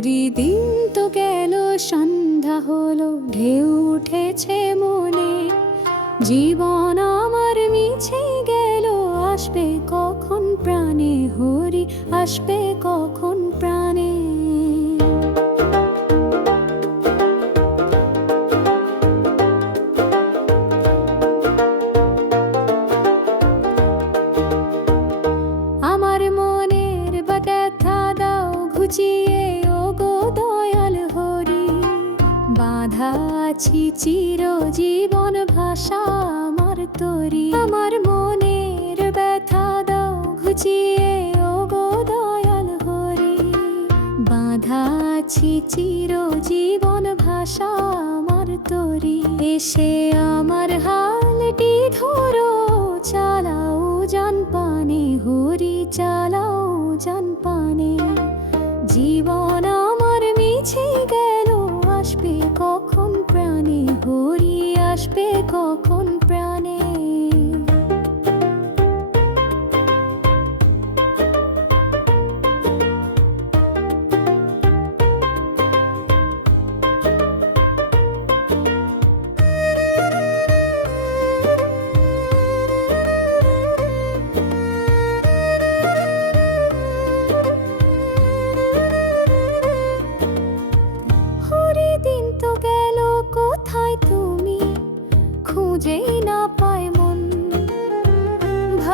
ভরি দিন তো গেল, সন্ধ্যা হলো, ঢেউ উঠেছে মনে। জীবন আমার মিছে গেল, আসবে কখন প্রাণে, হরি, আসবে কখন প্রাণে। বাধা আছি চিরজীবন ভাষা আমার তরি। আমার মনের ব্যথা দাও ঘুচিয়ে ও গো দয়াল হরি। বাধা আছি চিরজীবন ভাষা আমার তরি। এসে আমার হালটি ধরো, চালাও জান পানে হরি চালাও জান পানে জীবন আসবে কখন প্রাণে?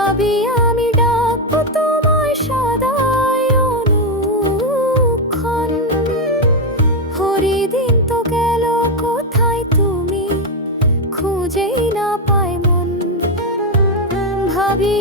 ভাবি, আমি ডাকবো তোমায় সদাই অনুক্ষণ। হরি দিন তো গেল, কোথায় তুমি? খুঁজেই না পাই মন। ভাবি